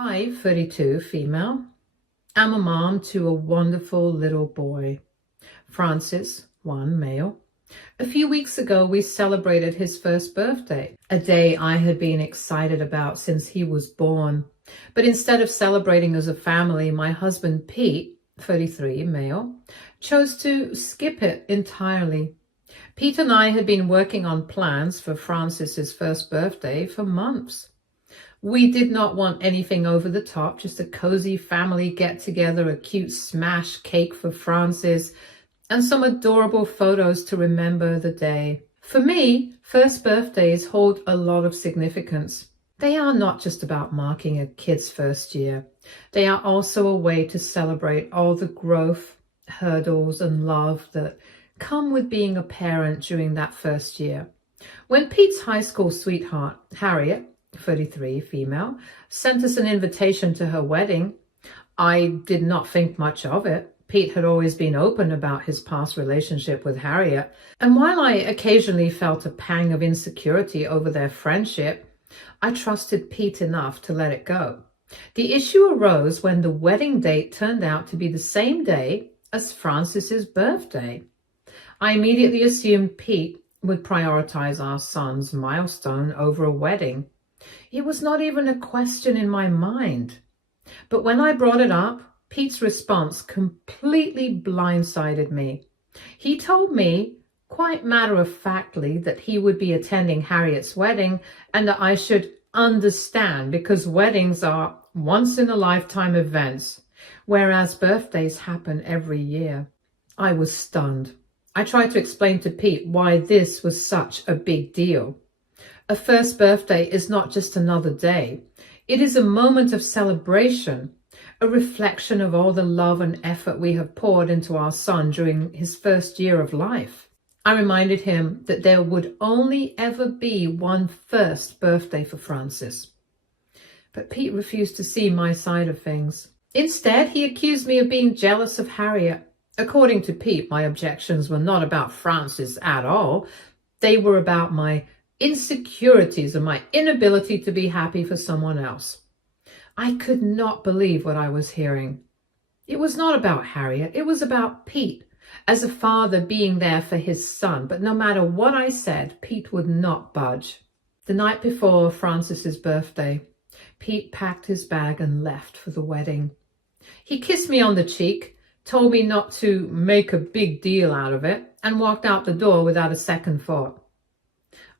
I, 32, female, am a mom to a wonderful little boy. Francis, 1, male. A few weeks ago, we celebrated his first birthday, a day I had been excited about since he was born. But instead of celebrating as a family, my husband, Pete, 33, male, chose to skip it entirely. Pete and I had been working on plans for Francis's first birthday for months. We did not want anything over the top, just a cozy family get-together, a cute smash cake for Francis, and some adorable photos to remember the day. For me, first birthdays hold a lot of significance. They are not just about marking a kid's first year. They are also a way to celebrate all the growth, hurdles, and love that come with being a parent during that first year. When Pete's high school sweetheart, Harriet, 33, female, sent us an invitation to her wedding, I did not think much of it. Pete had always been open about his past relationship with Harriet, and while I occasionally felt a pang of insecurity over their friendship, I trusted Pete enough to let it go. The issue arose when the wedding date turned out to be the same day as Francis's birthday. I immediately assumed Pete would prioritize our son's milestone over a wedding. It was not even a question in my mind. But when I brought it up, Pete's response completely blindsided me. He told me, quite matter-of-factly, that he would be attending Harriet's wedding and that I should understand because weddings are once-in-a-lifetime events, whereas birthdays happen every year. I was stunned. I tried to explain to Pete why this was such a big deal. A first birthday is not just another day. It is a moment of celebration, a reflection of all the love and effort we have poured into our son during his first year of life. I reminded him that there would only ever be one first birthday for Francis. But Pete refused to see my side of things. Instead, he accused me of being jealous of Harriet. According to Pete, my objections were not about Francis at all. They were about my insecurities and my inability to be happy for someone else. I could not believe what I was hearing. It was not about Harriet, it was about Pete, as a father being there for his son. But no matter what I said, Pete would not budge. The night before Francis's birthday, Pete packed his bag and left for the wedding. He kissed me on the cheek, told me not to make a big deal out of it, and walked out the door without a second thought.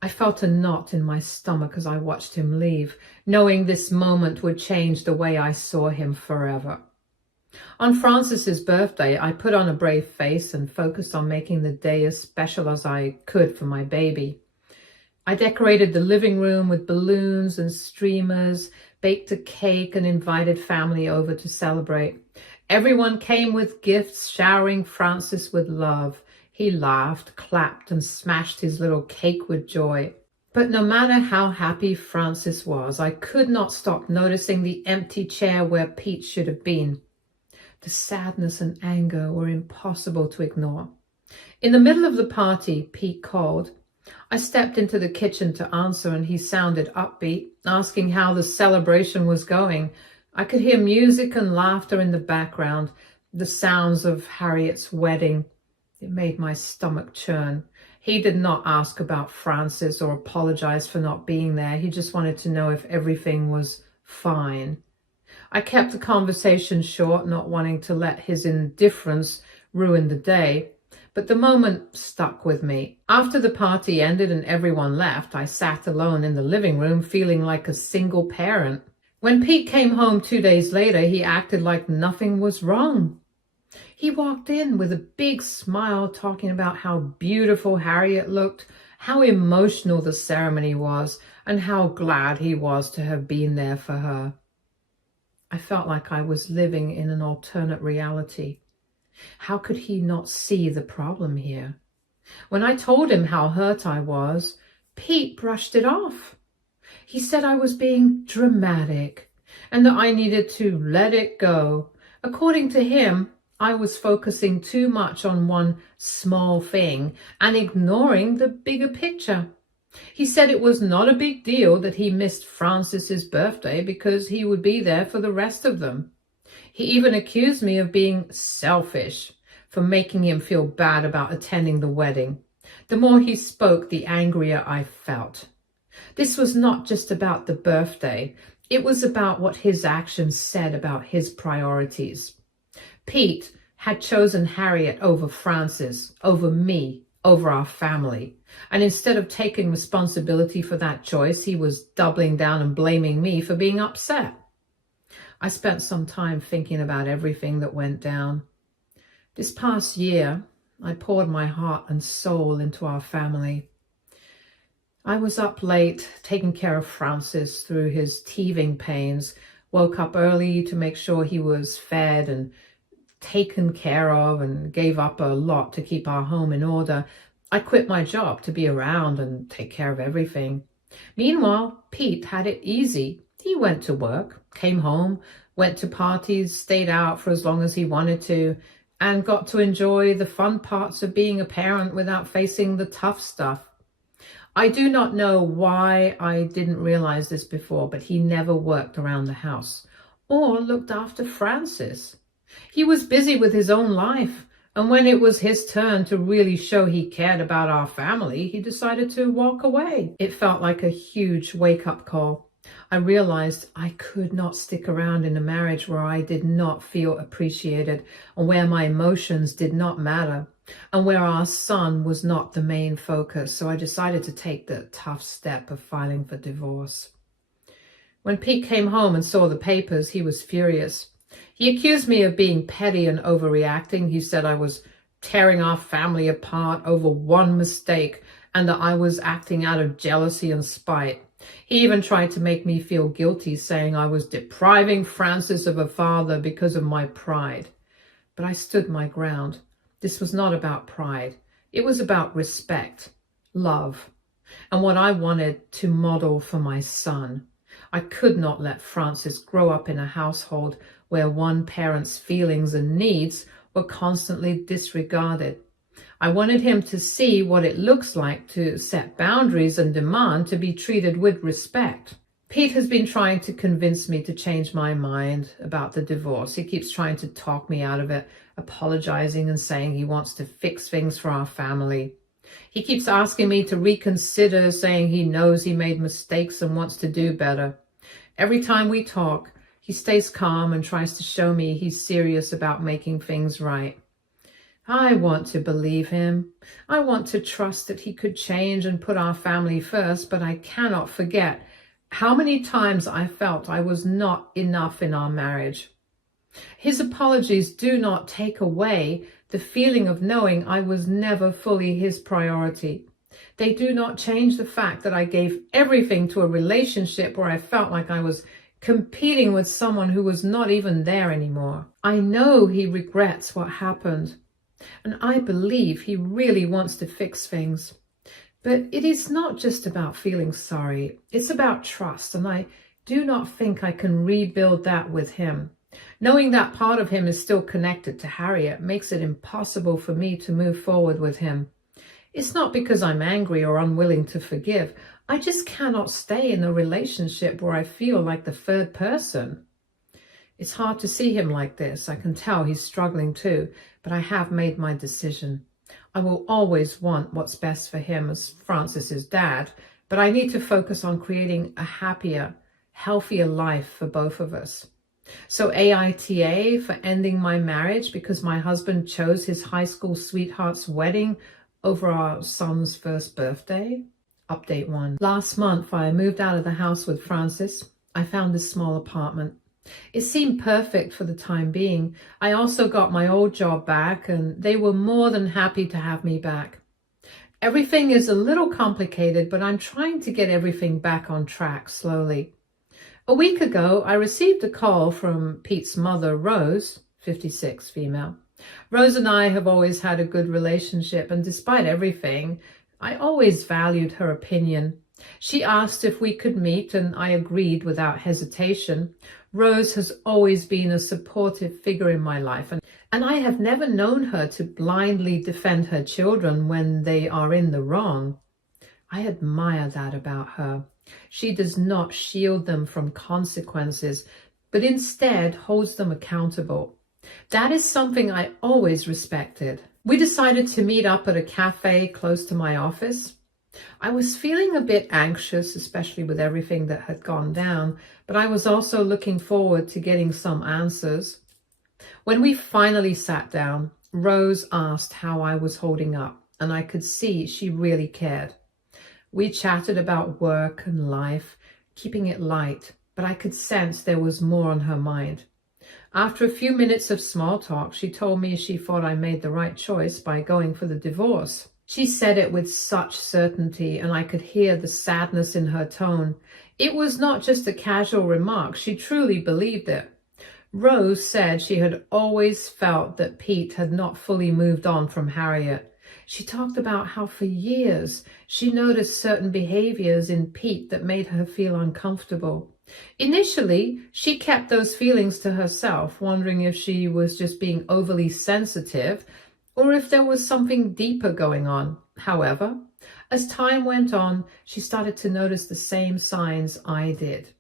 I felt a knot in my stomach as I watched him leave, knowing this moment would change the way I saw him forever. On Francis's birthday, I put on a brave face and focused on making the day as special as I could for my baby. I decorated the living room with balloons and streamers, baked a cake, and invited family over to celebrate. Everyone came with gifts, showering Francis with love. He laughed, clapped, and smashed his little cake with joy. But no matter how happy Francis was, I could not stop noticing the empty chair where Pete should have been. The sadness and anger were impossible to ignore. In the middle of the party, Pete called. I stepped into the kitchen to answer, and he sounded upbeat, asking how the celebration was going. I could hear music and laughter in the background, the sounds of Harriet's wedding. It made my stomach churn. He did not ask about Francis or apologize for not being there. He just wanted to know if everything was fine. I kept the conversation short, not wanting to let his indifference ruin the day, but the moment stuck with me. After the party ended and everyone left, I sat alone in the living room feeling like a single parent. When Pete came home 2 days later, he acted like nothing was wrong. He walked in with a big smile, talking about how beautiful Harriet looked, how emotional the ceremony was, and how glad he was to have been there for her. I felt like I was living in an alternate reality. How could he not see the problem here? When I told him how hurt I was, Pete brushed it off. He said I was being dramatic and that I needed to let it go. According to him, I was focusing too much on one small thing and ignoring the bigger picture. He said it was not a big deal that he missed Francis's birthday because he would be there for the rest of them. He even accused me of being selfish for making him feel bad about attending the wedding. The more he spoke, the angrier I felt. This was not just about the birthday. It was about what his actions said about his priorities. Pete had chosen Harriet over Francis, over me, over our family. And instead of taking responsibility for that choice, he was doubling down and blaming me for being upset. I spent some time thinking about everything that went down. This past year, I poured my heart and soul into our family. I was up late taking care of Francis through his teething pains, woke up early to make sure he was fed and taken care of, and gave up a lot to keep our home in order. I quit my job to be around and take care of everything. Meanwhile, Pete had it easy. He went to work, came home, went to parties, stayed out for as long as he wanted to, and got to enjoy the fun parts of being a parent without facing the tough stuff. I do not know why I didn't realize this before, but he never worked around the house or looked after Francis. He was busy with his own life, and when it was his turn to really show he cared about our family, he decided to walk away. It felt like a huge wake-up call. I realized I could not stick around in a marriage where I did not feel appreciated, and where my emotions did not matter, and where our son was not the main focus. So I decided to take the tough step of filing for divorce. When Pete came home and saw the papers, he was furious. He accused me of being petty and overreacting. He said I was tearing our family apart over one mistake and that I was acting out of jealousy and spite. He even tried to make me feel guilty, saying I was depriving Francis of a father because of my pride. But I stood my ground. This was not about pride. It was about respect, love, and what I wanted to model for my son. I could not let Francis grow up in a household where one parent's feelings and needs were constantly disregarded. I wanted him to see what it looks like to set boundaries and demand to be treated with respect. Pete has been trying to convince me to change my mind about the divorce. He keeps trying to talk me out of it, apologizing and saying he wants to fix things for our family. He keeps asking me to reconsider, saying he knows he made mistakes and wants to do better. Every time we talk, he stays calm and tries to show me he's serious about making things right. I want to believe him. I want to trust that he could change and put our family first, but I cannot forget how many times I felt I was not enough in our marriage. His apologies do not take away the feeling of knowing I was never fully his priority. They do not change the fact that I gave everything to a relationship where I felt like I was competing with someone who was not even there anymore. I know he regrets what happened, and I believe he really wants to fix things. But it is not just about feeling sorry. It's about trust, and I do not think I can rebuild that with him. Knowing that part of him is still connected to Harriet makes it impossible for me to move forward with him. It's not because I'm angry or unwilling to forgive. I just cannot stay in a relationship where I feel like the third person. It's hard to see him like this. I can tell he's struggling too, but I have made my decision. I will always want what's best for him as Francis's dad, but I need to focus on creating a happier, healthier life for both of us. So AITA for ending my marriage because my husband chose his high school sweetheart's wedding over our son's first birthday. Update 1. Last month, I moved out of the house with Francis. I found this small apartment. It seemed perfect for the time being. I also got my old job back, and they were more than happy to have me back. Everything is a little complicated, but I'm trying to get everything back on track slowly. A week ago, I received a call from Pete's mother, Rose, 56, female. Rose and I have always had a good relationship, and despite everything, I always valued her opinion. She asked if we could meet, and I agreed without hesitation. Rose has always been a supportive figure in my life, and I have never known her to blindly defend her children when they are in the wrong. I admire that about her. She does not shield them from consequences, but instead holds them accountable. That is something I always respected. We decided to meet up at a cafe close to my office. I was feeling a bit anxious, especially with everything that had gone down, but I was also looking forward to getting some answers. When we finally sat down, Rose asked how I was holding up, and I could see she really cared. We chatted about work and life, keeping it light, but I could sense there was more on her mind. After a few minutes of small talk, she told me she thought I made the right choice by going for the divorce. She said it with such certainty, and I could hear the sadness in her tone. It was not just a casual remark. She truly believed it. Rose said she had always felt that Pete had not fully moved on from Harriet. She talked about how for years she noticed certain behaviors in Pete that made her feel uncomfortable. Initially, she kept those feelings to herself, wondering if she was just being overly sensitive or if there was something deeper going on. However, as time went on, she started to notice the same signs I did.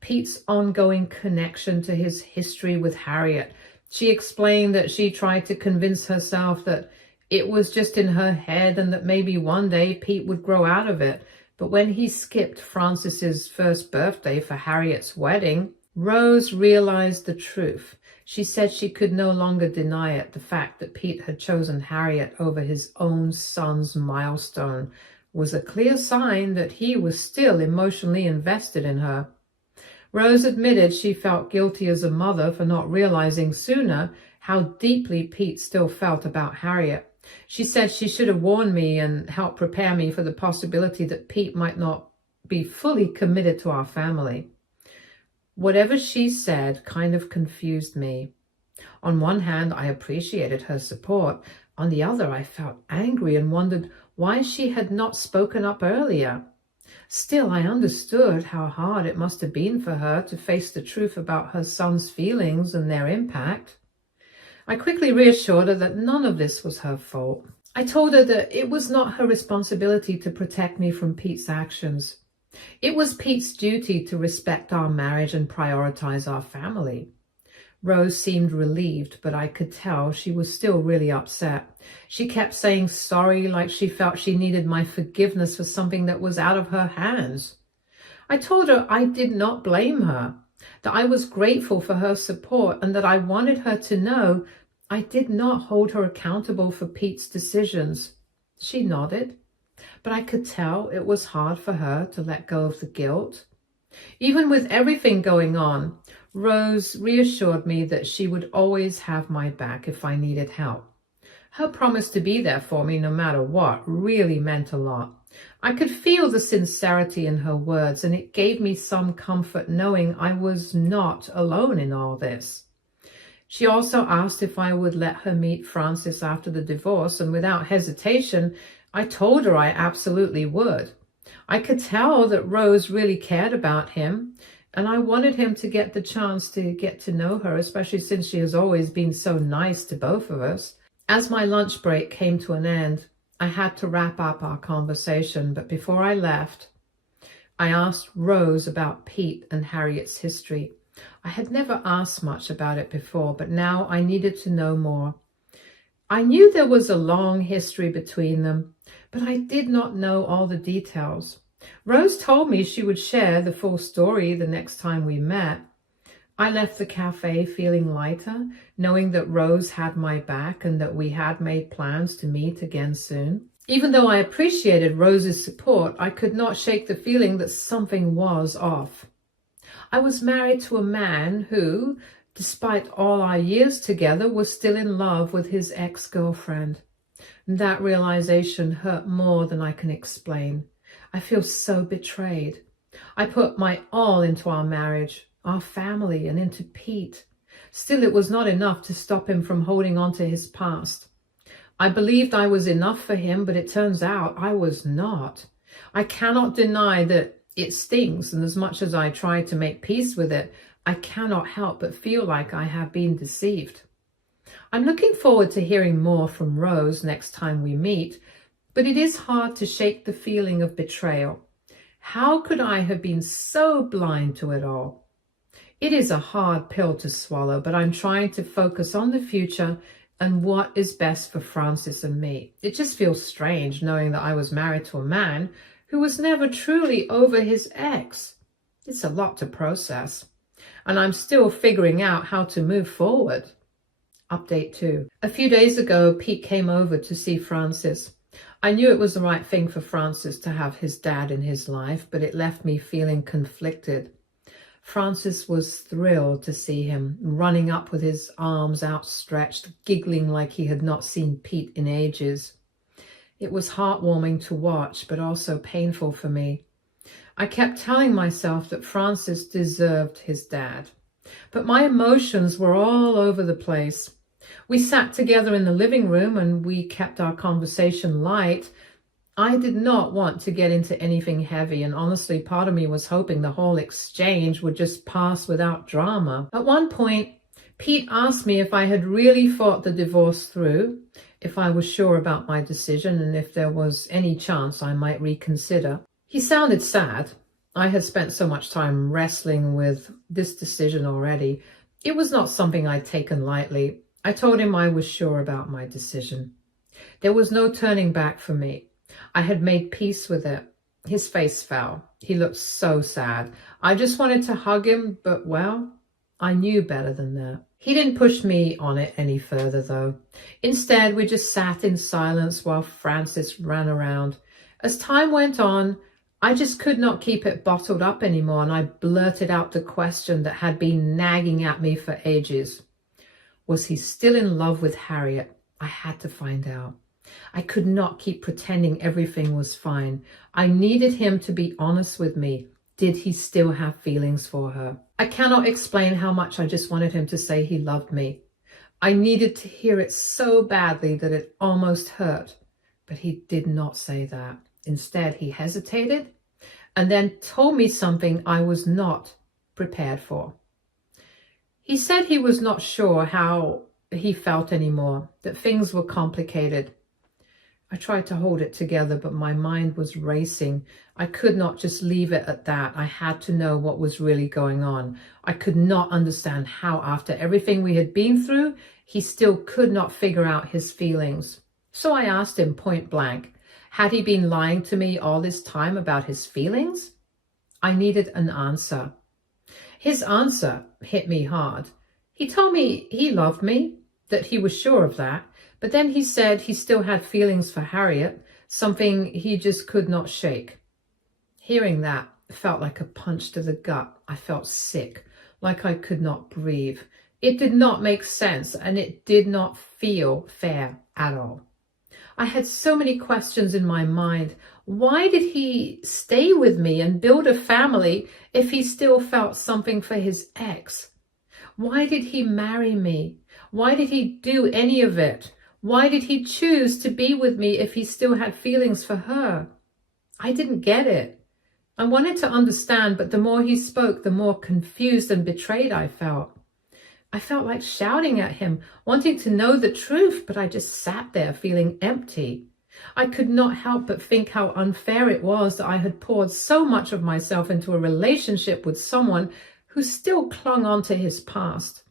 Pete's ongoing connection to his history with Harriet. She explained that she tried to convince herself that it was just in her head and that maybe one day Pete would grow out of it. But when he skipped Francis's first birthday for Harriet's wedding, Rose realized the truth. She said she could no longer deny it. The fact that Pete had chosen Harriet over his own son's milestone was a clear sign that he was still emotionally invested in her. Rose admitted she felt guilty as a mother for not realizing sooner how deeply Pete still felt about Harriet. She said she should have warned me and helped prepare me for the possibility that Pete might not be fully committed to our family. Whatever she said kind of confused me. On one hand, I appreciated her support. On the other, I felt angry and wondered why she had not spoken up earlier. Still, I understood how hard it must have been for her to face the truth about her son's feelings and their impact. I quickly reassured her that none of this was her fault. I told her that it was not her responsibility to protect me from Pete's actions. It was Pete's duty to respect our marriage and prioritize our family. Rose seemed relieved, but I could tell she was still really upset. She kept saying sorry, like she felt she needed my forgiveness for something that was out of her hands. I told her I did not blame her, that I was grateful for her support, and that I wanted her to know I did not hold her accountable for Pete's decisions. She nodded, but I could tell it was hard for her to let go of the guilt. Even with everything going on, Rose reassured me that she would always have my back if I needed help. Her promise to be there for me no matter what really meant a lot. I could feel the sincerity in her words, and it gave me some comfort knowing I was not alone in all this. She also asked if I would let her meet Francis after the divorce, and without hesitation, I told her I absolutely would. I could tell that Rose really cared about him, and I wanted him to get the chance to get to know her, especially since she has always been so nice to both of us. As my lunch break came to an end, I had to wrap up our conversation, but before I left, I asked Rose about Pete and Harriet's history. I had never asked much about it before, but now I needed to know more. I knew there was a long history between them, but I did not know all the details. Rose told me she would share the full story the next time we met. I left the cafe feeling lighter, knowing that Rose had my back and that we had made plans to meet again soon. Even though I appreciated Rose's support, I could not shake the feeling that something was off. I was married to a man who, despite all our years together, was still in love with his ex-girlfriend. That realization hurt more than I can explain. I feel so betrayed. I put my all into our marriage, our family, and into Pete. Still, it was not enough to stop him from holding on to his past. I believed I was enough for him, but it turns out I was not. I cannot deny that it stings, and as much as I try to make peace with it, I cannot help but feel like I have been deceived. I'm looking forward to hearing more from Rose next time we meet, but it is hard to shake the feeling of betrayal. How could I have been so blind to it all? It is a hard pill to swallow, but I'm trying to focus on the future and what is best for Francis and me. It just feels strange knowing that I was married to a man who was never truly over his ex. It's a lot to process, and I'm still figuring out how to move forward. Update 2. A few days ago, Pete came over to see Francis. I knew it was the right thing for Francis to have his dad in his life, but it left me feeling conflicted. Francis was thrilled to see him, running up with his arms outstretched, giggling like he had not seen Pete in ages. It was heartwarming to watch, but also painful for me. I kept telling myself that Francis deserved his dad, but my emotions were all over the place. We sat together in the living room and we kept our conversation light. I did not want to get into anything heavy, and honestly, part of me was hoping the whole exchange would just pass without drama. At one point, Pete asked me if I had really thought the divorce through, if I was sure about my decision, and if there was any chance I might reconsider. He sounded sad. I had spent so much time wrestling with this decision already. It was not something I'd taken lightly. I told him I was sure about my decision. There was no turning back for me. I had made peace with it. His face fell. He looked so sad. I just wanted to hug him, but well, I knew better than that. He didn't push me on it any further though. Instead, we just sat in silence while Francis ran around. As time went on, I just could not keep it bottled up anymore, and I blurted out the question that had been nagging at me for ages. Was he still in love with Harriet? I had to find out. I could not keep pretending everything was fine. I needed him to be honest with me. Did he still have feelings for her? I cannot explain how much I just wanted him to say he loved me. I needed to hear it so badly that it almost hurt. But he did not say that. Instead, he hesitated and then told me something I was not prepared for. He said he was not sure how he felt anymore, that things were complicated. I tried to hold it together, but my mind was racing. I could not just leave it at that. I had to know what was really going on. I could not understand how, after everything we had been through, he still could not figure out his feelings. So I asked him point blank, had he been lying to me all this time about his feelings? I needed an answer. His answer hit me hard. He told me he loved me, that he was sure of that, but then he said he still had feelings for Harriet, something he just could not shake. Hearing that felt like a punch to the gut. I felt sick, like I could not breathe. It did not make sense, and it did not feel fair at all. I had so many questions in my mind. Why did he stay with me and build a family if he still felt something for his ex? Why did he marry me? Why did he do any of it? Why did he choose to be with me if he still had feelings for her? I didn't get it. I wanted to understand, but the more he spoke, the more confused and betrayed I felt. I felt like shouting at him, wanting to know the truth, but I just sat there feeling empty. I could not help but think how unfair it was that I had poured so much of myself into a relationship with someone who still clung on to his past.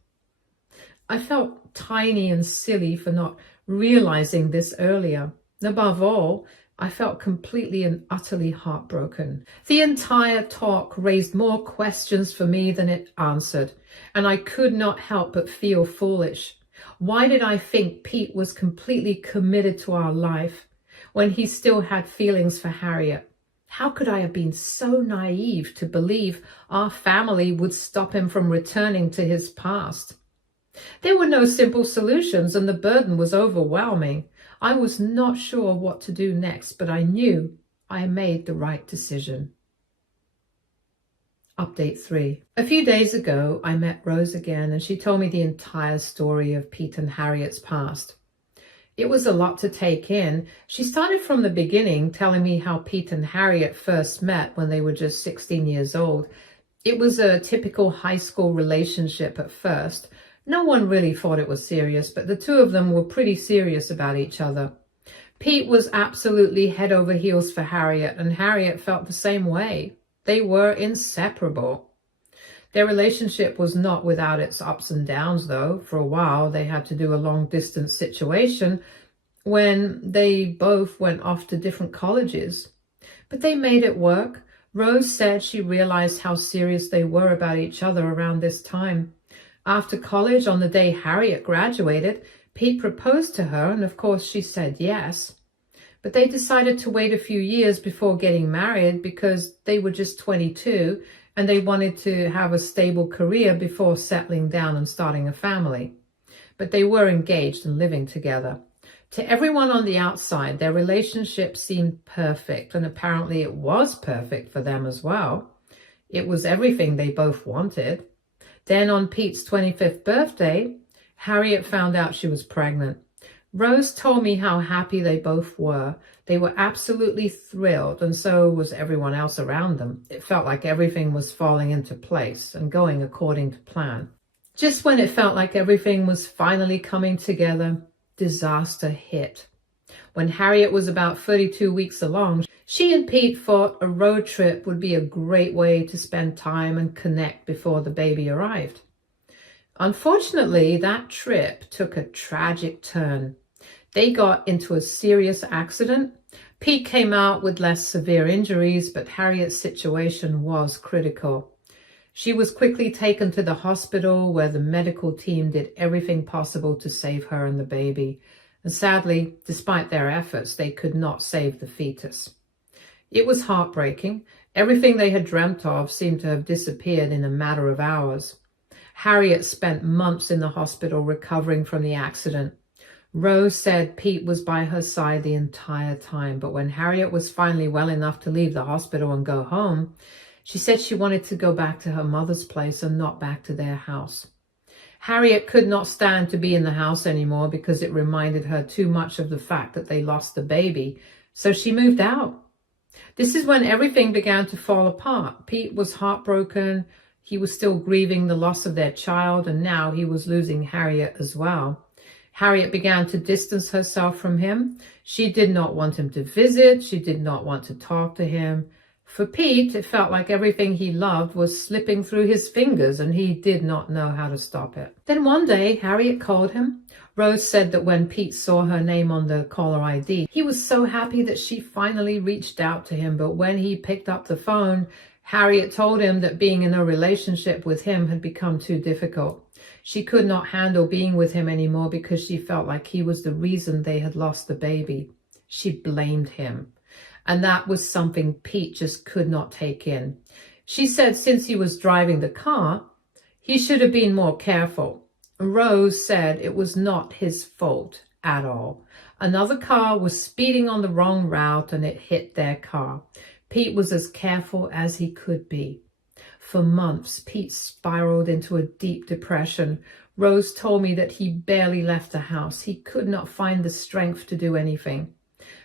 I felt tiny and silly for not realizing this earlier. Above all, I felt completely and utterly heartbroken. The entire talk raised more questions for me than it answered, and I could not help but feel foolish. Why did I think Pete was completely committed to our life when he still had feelings for Harriet? How could I have been so naive to believe our family would stop him from returning to his past? There were no simple solutions, and the burden was overwhelming. I was not sure what to do next, but I knew I made the right decision. Update 3. A few days ago, I met Rose again, and she told me the entire story of Pete and Harriet's past. It was a lot to take in. She started from the beginning, telling me how Pete and Harriet first met when they were just 16 years old. It was a typical high school relationship at first. No one really thought it was serious, but the two of them were pretty serious about each other. Pete was absolutely head over heels for Harriet, and Harriet felt the same way. They were inseparable. Their relationship was not without its ups and downs, though. For a while, they had to do a long-distance situation when they both went off to different colleges. But they made it work. Rose said she realized how serious they were about each other around this time. After college, on the day Harriet graduated, Pete proposed to her, and of course she said yes. But they decided to wait a few years before getting married because they were just 22 and they wanted to have a stable career before settling down and starting a family. But they were engaged and living together. To everyone on the outside, their relationship seemed perfect, and apparently it was perfect for them as well. It was everything they both wanted. Then on Pete's 25th birthday, Harriet found out she was pregnant. Rose told me how happy they both were. They were absolutely thrilled, and so was everyone else around them. It felt like everything was falling into place and going according to plan. Just when it felt like everything was finally coming together, disaster hit. When Harriet was about 32 weeks along, she and Pete thought a road trip would be a great way to spend time and connect before the baby arrived. Unfortunately, that trip took a tragic turn. They got into a serious accident. Pete came out with less severe injuries, but Harriet's situation was critical. She was quickly taken to the hospital where the medical team did everything possible to save her and the baby. And sadly, despite their efforts, they could not save the fetus. It was heartbreaking. Everything they had dreamt of seemed to have disappeared in a matter of hours. Harriet spent months in the hospital recovering from the accident. Rose said Pete was by her side the entire time, but when Harriet was finally well enough to leave the hospital and go home, she said she wanted to go back to her mother's place and not back to their house. Harriet could not stand to be in the house anymore because it reminded her too much of the fact that they lost the baby, so she moved out. This is when everything began to fall apart. Pete was heartbroken. He was still grieving the loss of their child, and now he was losing Harriet as well. Harriet began to distance herself from him. She did not want him to visit. She did not want to talk to him. For Pete, it felt like everything he loved was slipping through his fingers, and he did not know how to stop it. Then one day, Harriet called him. Rose said that when Pete saw her name on the caller ID, he was so happy that she finally reached out to him. But when he picked up the phone, Harriet told him that being in a relationship with him had become too difficult. She could not handle being with him anymore because she felt like he was the reason they had lost the baby. She blamed him. And that was something Pete just could not take in. She said since he was driving the car, he should have been more careful. Rose said it was not his fault at all. Another car was speeding on the wrong route and it hit their car. Pete was as careful as he could be. For months, Pete spiraled into a deep depression. Rose told me that he barely left the house. He could not find the strength to do anything.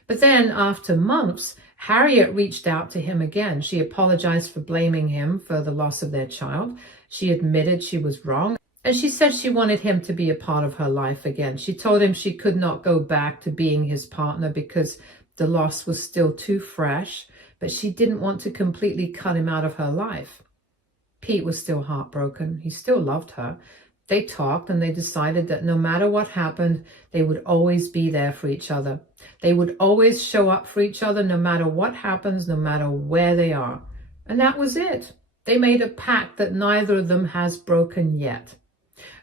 But then, after months, Harriet reached out to him again. She apologized for blaming him for the loss of their child. She admitted she was wrong, and she said she wanted him to be a part of her life again. She told him she could not go back to being his partner because the loss was still too fresh, but she didn't want to completely cut him out of her life. Pete was still heartbroken. He still loved her. They talked and they decided that no matter what happened, they would always be there for each other. They would always show up for each other no matter what happens, no matter where they are. And that was it. They made a pact that neither of them has broken yet.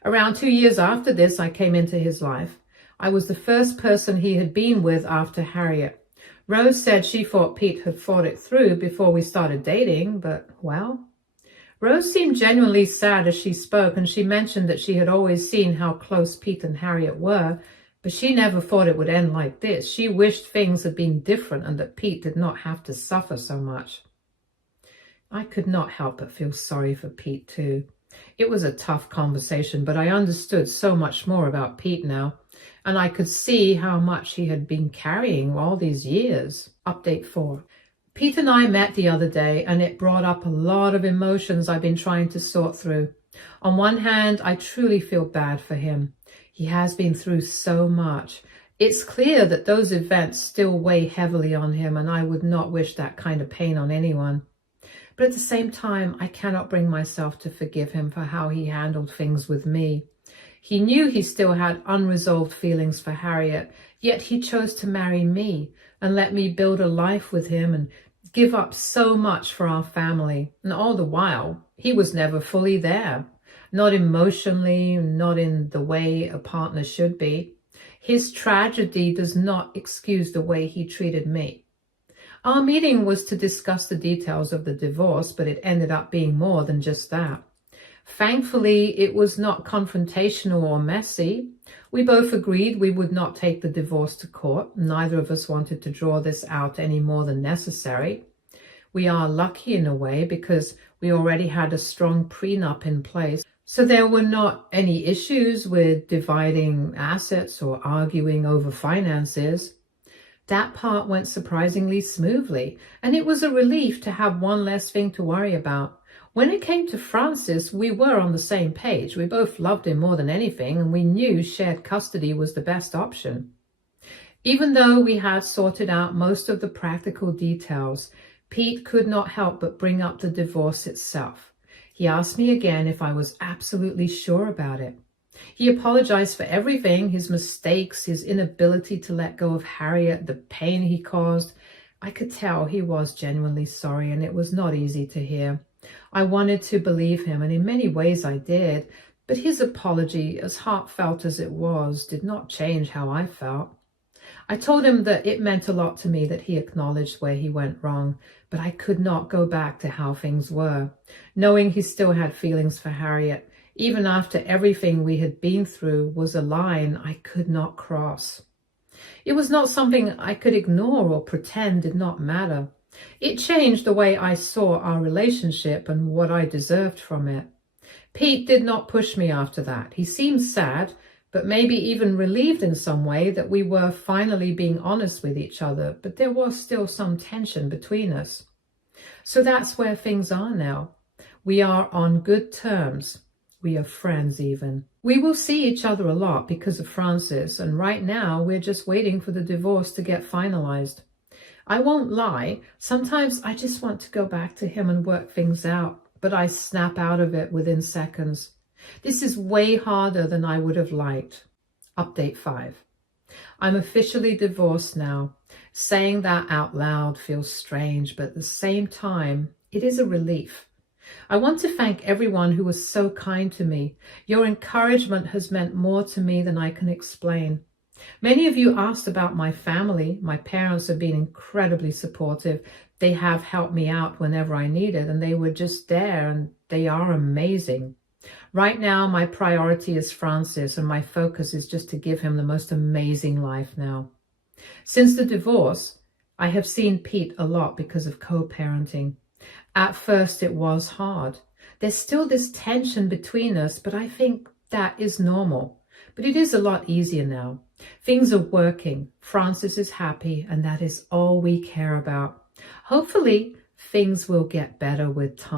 Around 2 years after this, I came into his life. I was the first person he had been with after Harriet. Rose said she thought Pete had thought it through before we started dating, but, well... Rose seemed genuinely sad as she spoke, and she mentioned that she had always seen how close Pete and Harriet were, but she never thought it would end like this. She wished things had been different and that Pete did not have to suffer so much. I could not help but feel sorry for Pete too. It was a tough conversation, but I understood so much more about Pete now, and I could see how much he had been carrying all these years. Update 4. Pete and I met the other day, and it brought up a lot of emotions I've been trying to sort through. On one hand, I truly feel bad for him. He has been through so much. It's clear that those events still weigh heavily on him, and I would not wish that kind of pain on anyone. But at the same time, I cannot bring myself to forgive him for how he handled things with me. He knew he still had unresolved feelings for Harriet, yet he chose to marry me and let me build a life with him and give up so much for our family. And all the while, he was never fully there. Not emotionally, not in the way a partner should be. His tragedy does not excuse the way he treated me. Our meeting was to discuss the details of the divorce, but it ended up being more than just that. Thankfully, it was not confrontational or messy. We both agreed we would not take the divorce to court. Neither of us wanted to draw this out any more than necessary. We are lucky in a way because we already had a strong prenup in place, so there were not any issues with dividing assets or arguing over finances. That part went surprisingly smoothly, and it was a relief to have one less thing to worry about. When it came to Francis, we were on the same page. We both loved him more than anything, and we knew shared custody was the best option. Even though we had sorted out most of the practical details, Pete could not help but bring up the divorce itself. He asked me again if I was absolutely sure about it. He apologized for everything, his mistakes, his inability to let go of Harriet, the pain he caused. I could tell he was genuinely sorry, and it was not easy to hear. I wanted to believe him, and in many ways I did, but his apology, as heartfelt as it was, did not change how I felt. I told him that it meant a lot to me that he acknowledged where he went wrong, but I could not go back to how things were. Knowing he still had feelings for Harriet, even after everything we had been through, was a line I could not cross. It was not something I could ignore or pretend did not matter. It changed the way I saw our relationship and what I deserved from it. Pete did not push me after that. He seemed sad, but maybe even relieved in some way that we were finally being honest with each other, but there was still some tension between us. So that's where things are now. We are on good terms. We are friends even. We will see each other a lot because of Francis, and right now we're just waiting for the divorce to get finalized. I won't lie, sometimes I just want to go back to him and work things out, but I snap out of it within seconds. This is way harder than I would have liked. Update 5. I'm officially divorced now. Saying that out loud feels strange, but at the same time, it is a relief. I want to thank everyone who was so kind to me. Your encouragement has meant more to me than I can explain. Many of you asked about my family. My parents have been incredibly supportive. They have helped me out whenever I needed, and they were just there, and they are amazing. Right now, my priority is Francis, and my focus is just to give him the most amazing life now. Since the divorce, I have seen Pete a lot because of co-parenting. At first, it was hard. There's still this tension between us, but I think that is normal. But it is a lot easier now. Things are working. Francis is happy, and that is all we care about. Hopefully, things will get better with time.